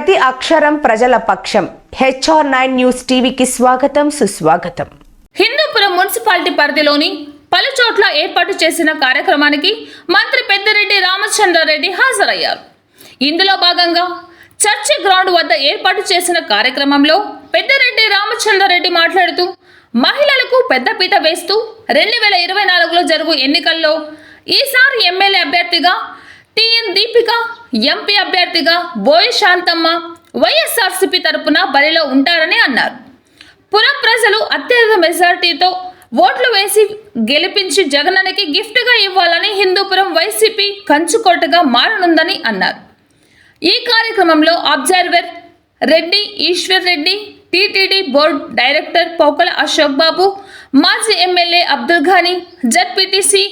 ప్రతి అక్షరం ప్రజల పక్షం. HR9 న్యూస్ టీవీకి స్వాగతం, సుస్వాగతం. హిందూపురం మున్సిపాలిటీ పరిధిలోని పలు చోట్ల ఏర్పాటు చేసిన కార్యక్రమానికి మంత్రి పెద్దిరెడ్డి రామచంద్రారెడ్డి హాజరయ్యారు. ఇందులో భాగంగా చర్చి గ్రౌండ్ వద్ద ఏర్పాటు చేసిన కార్యక్రమంలో పెద్దిరెడ్డి రామచంద్రారెడ్డి మాట్లాడుతూ మహిళలకు పెద్దపీట వేస్తూ 2024లో జరుగు ఎన్నికల్లో ఈసారి ఎమ్మెల్యే అభ్యర్థిగా TN దీపిక, ఎంపీ అభ్యర్థిగా బోయ శాంతమ్మ వైఎస్ఆర్సీపీ తరపున బరిలో ఉంటారని అన్నారు. పురం ప్రజలు అత్యధిక మెజార్టీతో ఓట్లు వేసి గెలిపించి జగనన్నకి గిఫ్ట్గా ఇవ్వాలని హిందూపురం వైసీపీ కంచుకోటగా మారనుందని అన్నారు. ఈ కార్యక్రమంలో observer Reddy Eshwar Reddy, TTD board director Paukala Ashok Babu, మాజీ ఎమ్మెల్యే అబ్దుల్ ఘనీ, జడ్పీటీసీ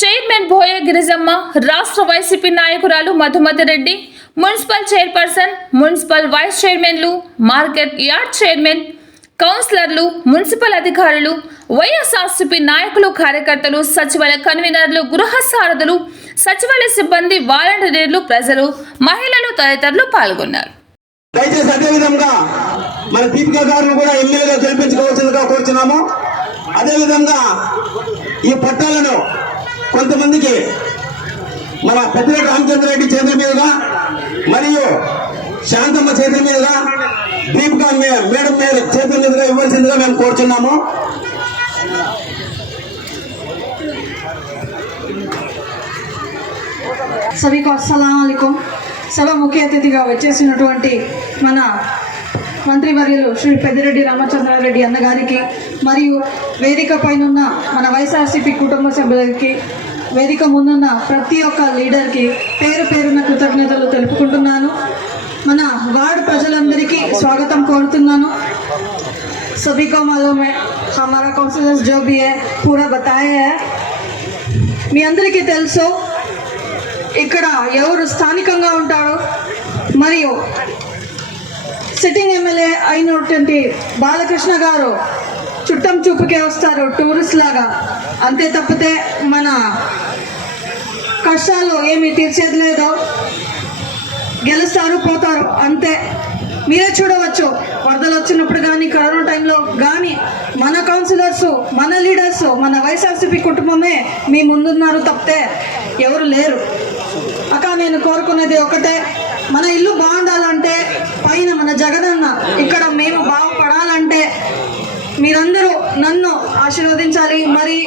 చైర్మన్ బోయ గిరిజమ్మ, రాష్ట్ర వైసీపీ నాయకురాలు Madhumathi Reddy, municipal chairperson, municipal vice చైర్మన్లు, మార్కెట్ యార్డ్ చైర్మన్, కౌన్సిలర్లు, మున్సిపల్ అధికారులు, వైఎస్ఆర్సీపీ నాయకులు, కార్యకర్తలు, సచివాలయ కన్వీనర్లు, గృహ సారథులు, సచివాలయ సిబ్బంది, వాలంటీర్లు, ప్రజలు, మహిళలు తదితరులు పాల్గొన్నారు. దయచేసి అదేవిధంగా మన దీపిక గారిని కూడా ఎమ్మెల్యేగా గెలిపించుకోవాల్సిందిగా కోరుతున్నాము. అదేవిధంగా ఈ పట్టాలను కొంతమందికి మన పెద్దిరెడ్డి రామచంద్రారెడ్డి చేతుల మీదుగా మరియు శాంతమ్మ చేతుల మీదుగా దీపిక మేడం మీద చేతుల మీదుగా ఇవ్వాల్సిందిగా మేము కోరుచున్నాము. సభకు అస్సలాము అలైకుం. సభ ముఖ్య అతిథిగా వచ్చేసినటువంటి మన మంత్రివర్యులు శ్రీ పెద్దిరెడ్డి రామచంద్రారెడ్డి అన్నగారికి మరియు వేదిక పైనున్న మన వైఎస్ఆర్సీపీ కుటుంబ సభ్యులకి, వేదిక ముందున్న ప్రతి ఒక్క లీడర్కి పేరు పేరున కృతజ్ఞతలు తెలుపుకుంటున్నాను. మన వార్డు ప్రజలందరికీ స్వాగతం కోరుతున్నాను. सभी को मालूम है हमारा काउंसिलर्स जो भी है पूरा बताया है. మీ అందరికీ తెలుసు ఇక్కడ ఎవరు స్థానికంగా ఉంటారో మరియు సిట్టింగ్ ఎమ్మెల్యే అయినటువంటి బాలకృష్ణ గారు చుట్టం చూపుకే వస్తారు టూరిస్ట్ లాగా, అంతే తప్పితే మన కష్టాలు ఏమీ తీర్చేది లేదు. గెలుస్తారు, పోతారు, అంతే. మీరే చూడవచ్చు, వరదలు వచ్చినప్పుడు కానీ కరోనా టైంలో కానీ మన కౌన్సిలర్స్, మన లీడర్స్, మన వైఎస్ఆర్సీపీ కుటుంబమే మీ ముందున్నారు తప్పితే ఎవరు లేరు. అక్క నేను కోరుకునేది ఒకటే, మన ఇల్లు బాగుండాలంటే పైన మన జగనన్న, ఇక్కడ మేము బాగుపడాలంటే మీరందరూ నన్ను ఆశీర్వదించాలి, మరి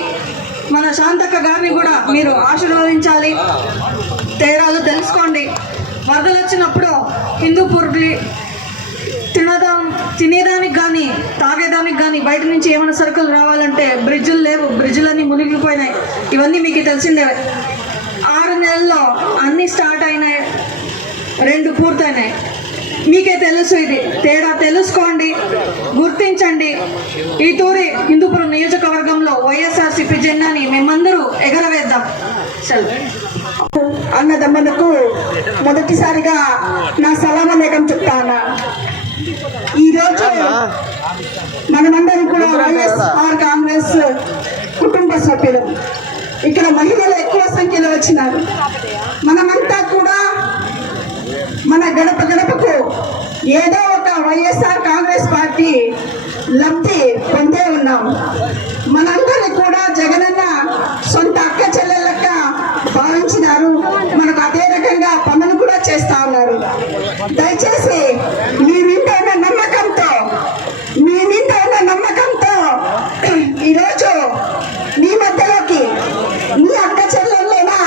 మన శాంతక్క గారిని కూడా మీరు ఆశీర్వదించాలి. తేడాలు తెలుసుకోండి. వరదలు వచ్చినప్పుడు హిందూపూర్కి తినేదానికి కానీ తాగేదానికి కానీ బయట నుంచి ఏమైనా సరుకులు రావాలంటే బ్రిడ్జులు లేవు, బ్రిడ్జులన్నీ మునిగిపోయినాయి. ఇవన్నీ మీకు తెలిసిందే. 6 నెలల్లో అన్నీ స్టార్ట్ అయినాయి, 2 పూర్తయినాయి. మీకే తెలుసు. ఇది తేడా తెలుసుకోండి, గుర్తించండి. ఈ తూరి హిందూపురం నియోజకవర్గంలో వైఎస్ఆర్సీపీ జెండాని మేమందరూ ఎగరవేద్దాం. అన్నదమ్మలకు మొదటిసారిగా నా సలాం లేఖం చెప్తాను. ఈరోజు మనమందరం కూడా వైఎస్ఆర్ కాంగ్రెస్ కుటుంబ సభ్యులు. ఇక్కడ మహిళలు ఎక్కువ సంఖ్యలో వచ్చినారు. మనమంతా కూడా మన గడప గడపకు ఏదో ఒక వైఎస్ఆర్ కాంగ్రెస్ పార్టీ లబ్ధి పొందే ఉన్నాం. మనందరినీ కూడా జగనన్న సొంత అక్క చెల్లెలక్క భావించినారు. మనకు అదే రకంగా పనులు కూడా చేస్తా ఉన్నారు. దయచేసి మీ మీద ఉన్న నమ్మకంతో ఈరోజు మీ మధ్యలోకి మీ అక్క చెల్లెళ్ళైనా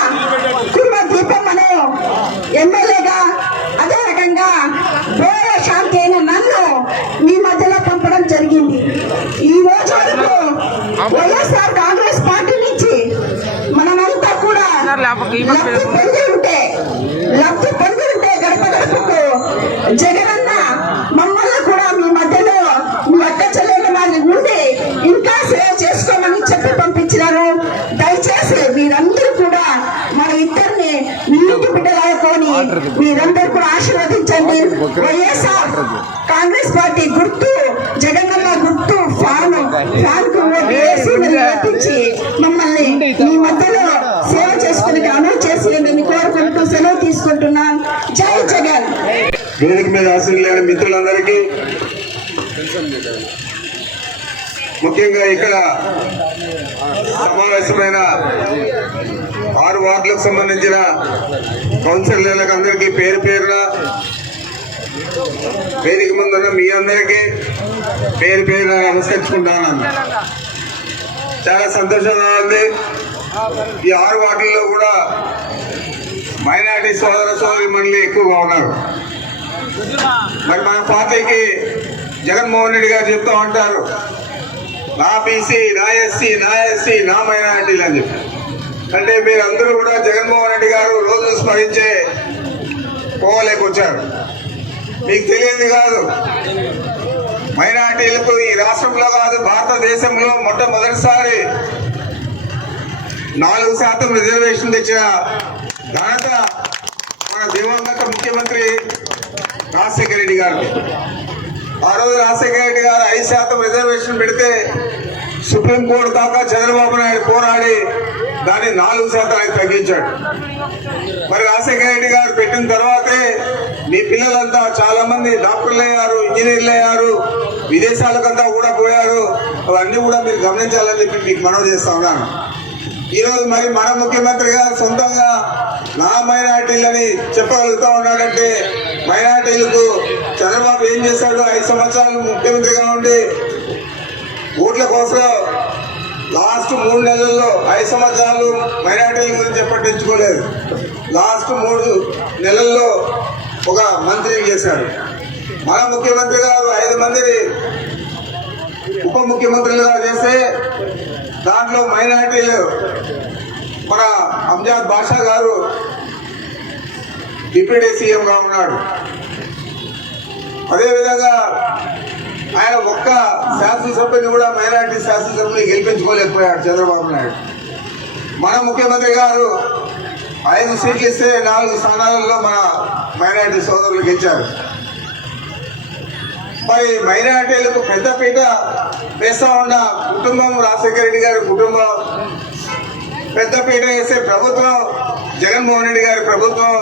కుర్మ దీపమ్మను ఎమ్మెల్యేగా, అదే రకంగా బోయ శాంతి అయిన నన్ను మీ మధ్యలో పంపడం జరిగింది. ఈ రోజు వరకు వైఎస్ఆర్ కాంగ్రెస్ పార్టీ నుంచి మనమంతా కూడా లబ్ధి పొంది ఉంటే గడప గడపకు జగనన్న మమ్మల్ని కూడా మీ మధ్యలో మీ అక్క చెల్లెల వాళ్ళని ఉండి ఇంకా సేవ చేసుకోమని చెప్పి పంపించినారు. దయచేసి మీరందరూ కూడా మన ఇద్దరిని మీ ఇంటి బిడ్డలాగా కొని మీరందరూ కూడా ఆశీర్వదించండి. వైఎస్ఆర్ కాంగ్రెస్ పార్టీ గుర్తు జగనన్న గుర్తు ఫ్యాన్ కు వేసి మమ్మల్ని మీ మధ్యలో సేవ చేసుకుని అమలు చేసి కోరుకుంటూ సెలవు తీసుకుంటున్నాను. జై జగన్. వేదిక మీద ఆశీర్వైన మిత్రులందరికీ, ముఖ్యంగా ఇక్కడ సమావేశమైన 6 వార్డులకు సంబంధించిన కౌన్సిలర్లకు అందరికీ పేరు పేరున, వేదిక ముందున్న మీ అందరికీ పేరు పేరున నమస్కరించుకుంటాను. చాలా సంతోషంగా ఉంది. ఈ 6 వార్డుల్లో కూడా మైనారిటీ సోదర సోదరిమణులు ఎక్కువగా ఉన్నారు. మరి మన పార్టీకి జగన్మోహన్ రెడ్డి గారు చెప్తూ ఉంటారు, నా బీసీ, నా ఎస్సీ, నా ఎస్సీ, నా మైనారిటీలు అని చెప్పి. అంటే మీరందరూ కూడా జగన్మోహన్ రెడ్డి గారు రోజు స్మరించే పోలేకొచ్చారు. మీకు తెలియదు కాదు, మైనారిటీలకు ఈ రాష్ట్రంలో కాదు భారతదేశంలో మొట్టమొదటిసారి 4% రిజర్వేషన్ తెచ్చిన ఘనత మన దివంగత ముఖ్యమంత్రి రాజశేఖర రెడ్డి గారు. ఆ రోజు రాజశేఖర రెడ్డి గారు 5% రిజర్వేషన్ పెడితే సుప్రీంకోర్టు దాకా చంద్రబాబు నాయుడు పోరాడి దాన్ని 4% తగ్గించాడు. మరి రాజశేఖర రెడ్డి గారు పెట్టిన తర్వాతే మీ పిల్లలంతా చాలా మంది డాక్టర్లు అయ్యారు, ఇంజనీర్లు అయ్యారు, విదేశాలకంతా కూడా పోయారు. అవన్నీ కూడా మీరు గమనించాలని చెప్పి మీకు మనవి చేస్తా ఉన్నాను. ఈరోజు మరి మన ముఖ్యమంత్రి గారు సొంతంగా నా మైనారిటీలని చెప్పగలుగుతా ఉన్నాడంటే, మైనారిటీలకు చంద్రబాబు ఏం చేశాడు? 5 సంవత్సరాలు ముఖ్యమంత్రిగా ఉండి ఓట్ల కోసం లాస్ట్ 3 నెలల్లో 5 సంవత్సరాలు మైనారిటీల గురించి పట్టించుకోలేదు. లాస్ట్ 3 నెలల్లో ఒక మంత్రిని చేశాడు. మన ముఖ్యమంత్రి గారు 5 మందిని ఉప ముఖ్యమంత్రులుగా చేస్తే దాంట్లో మైనారిటీలు మన అంజాద్ బాషా గారు డిప్యూటీ సీఎంగా ఉన్నాడు. అదేవిధంగా ఆయన ఒక్క శాసనసభ్యుని కూడా మైనారిటీ శాసనసభ్యుని గెలిపించుకోలేకపోయాడు చంద్రబాబు నాయుడు. మన ముఖ్యమంత్రి గారు 5 సీట్లు ఇస్తే 4 స్థానాలలో మన మైనారిటీ సోదరులు గెలిచారు. మరి మైనారిటీలకు పెద్దపీట వేస్తా ఉన్న కుటుంబం రాజశేఖర రెడ్డి గారి కుటుంబం, పెద్దపీట వేసే ప్రభుత్వం జగన్మోహన్ రెడ్డి గారి ప్రభుత్వం,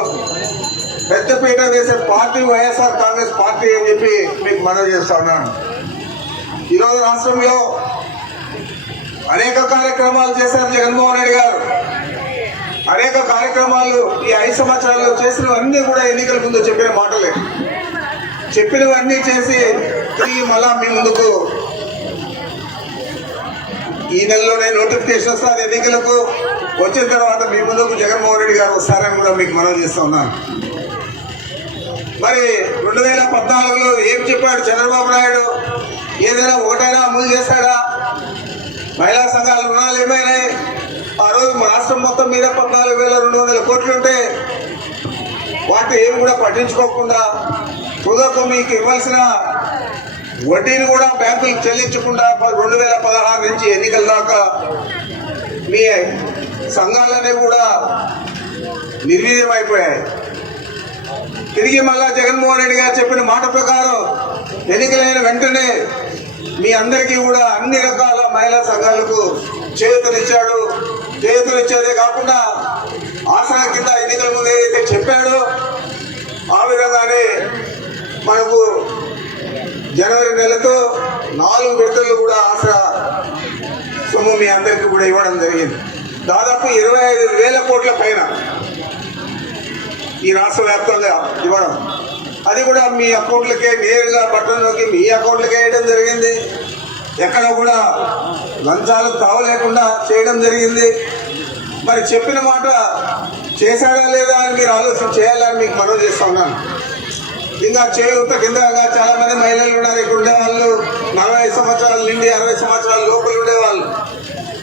పెద్దపీట వేసే పార్టీ వైఎస్ఆర్ కాంగ్రెస్ పార్టీ అని చెప్పి మీకు మనవి చేస్తా ఉన్నాను. ఈరోజు రాష్ట్రంలో అనేక కార్యక్రమాలు చేశారు జగన్మోహన్ రెడ్డి గారు. అనేక కార్యక్రమాలు ఈ 5 సంవత్సరాల్లో చేసినవన్నీ కూడా ఎన్నికల ముందు చెప్పిన మాటలే. చెప్పినవన్నీ చేసి తిరిగి మళ్ళా మీ ముందుకు ఈ నెలలోనే నోటిఫికేషన్ వస్తారు ఎన్నికలకు. వచ్చిన తర్వాత మీ ముందుకు జగన్మోహన్ రెడ్డి గారు వస్తారని కూడా మీకు మనవి చేస్తా ఉన్నాను. మరి 2014లో ఏం చెప్పాడు చంద్రబాబు నాయుడు? ఏదైనా ఒకటైనా అమలు చేశాడా? మహిళా సంఘాల రుణాలు ఏమైనాయి? ఆ రోజు రాష్ట్రం మొత్తం మీద 14,200 కోట్లు ఉంటే వాటిని ఏమి కూడా పట్టించుకోకుండా తుదకు మీకు ఇవ్వాల్సిన వడ్డీని కూడా బ్యాంకులకు చెల్లించకుండా 2016 నుంచి ఎన్నికల దాకా మీ సంఘాలన్నీ కూడా నిర్వీర్యం అయిపోయాయి. తిరిగి మళ్ళా జగన్మోహన్ రెడ్డి గారు చెప్పిన మాట ప్రకారం ఎన్నికలైన వెంటనే మీ అందరికీ కూడా అన్ని రకాల మహిళా సంఘాలకు చేయూతనిచ్చాడు. చేయూతనిచ్చేదే కాకుండా ఆసరా కింద ఎన్నికల ముందు ఏదైతే చెప్పాడో ఆ విధంగానే మనకు జనవరి నెలతో 4 విడతలు కూడా ఆసరా సొమ్ము మీ అందరికీ కూడా ఇవ్వడం జరిగింది. దాదాపు 25,000 కోట్ల పైన ఈ రాష్ట్ర వ్యాప్తంగా ఇవ్వడం, అది కూడా మీ అకౌంట్లకే నేరుగా బట్టల్లోకి మీ అకౌంట్లకే వేయడం జరిగింది. ఎక్కడ కూడా లంచాలకు తావు లేకుండా చేయడం జరిగింది. మరి చెప్పిన మాట చేశాడా లేదా అని మీరు ఆలోచన చేయాలని మీకు మనవి చేస్తా ఉన్నాను. ఇంకా చేయూత కింద చాలా మంది మహిళలు ఉన్నారు. ఇక్కడ ఉండేవాళ్ళు 40 సంవత్సరాల నుండి 60 సంవత్సరాల లోపల ఉండేవాళ్ళు.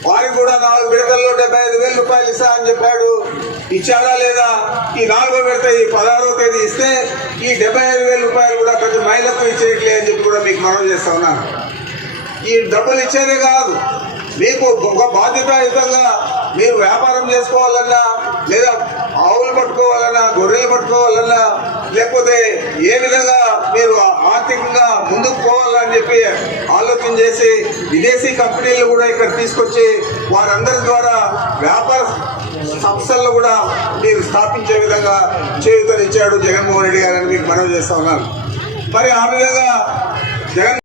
వారికి కూడా 4 విడతల్లో 75,000 రూపాయలు ఇస్తా అని చెప్పాడు. ఇచ్చాడా లేదా? ఈ 4వ విడత ఈ 16వ తేదీ ఇస్తే ఈ 75,000 రూపాయలు కూడా ప్రతి మహిళకు ఇచ్చేయట్లే అని చెప్పి కూడా మీకు మనవి చేస్తా ఉన్నాను. ఈ డబ్బులు ఇచ్చేదే కాదు, మీకు ఒక బాధ్యతాయుతంగా మీరు వ్యాపారం చేసుకోవాలన్నా, లేదా ఆవులు పట్టుకోవాలన్నా, గొర్రెలు పట్టుకోవాలన్నా, లేకపోతే ఏ విధంగా మీరు ఆర్థికంగా ముందుకు పోవాలని చెప్పి ఆలోచన చేసి విదేశీ కంపెనీలు కూడా ఇక్కడ తీసుకొచ్చి వారందరి ద్వారా వ్యాపార సంస్థలను కూడా మీరు స్థాపించే విధంగా చేయూతనిచ్చాడు జగన్మోహన్ రెడ్డి గారు అని మీకు మనవి చేస్తా ఉన్నాను. మరి ఆ విధంగా జగన్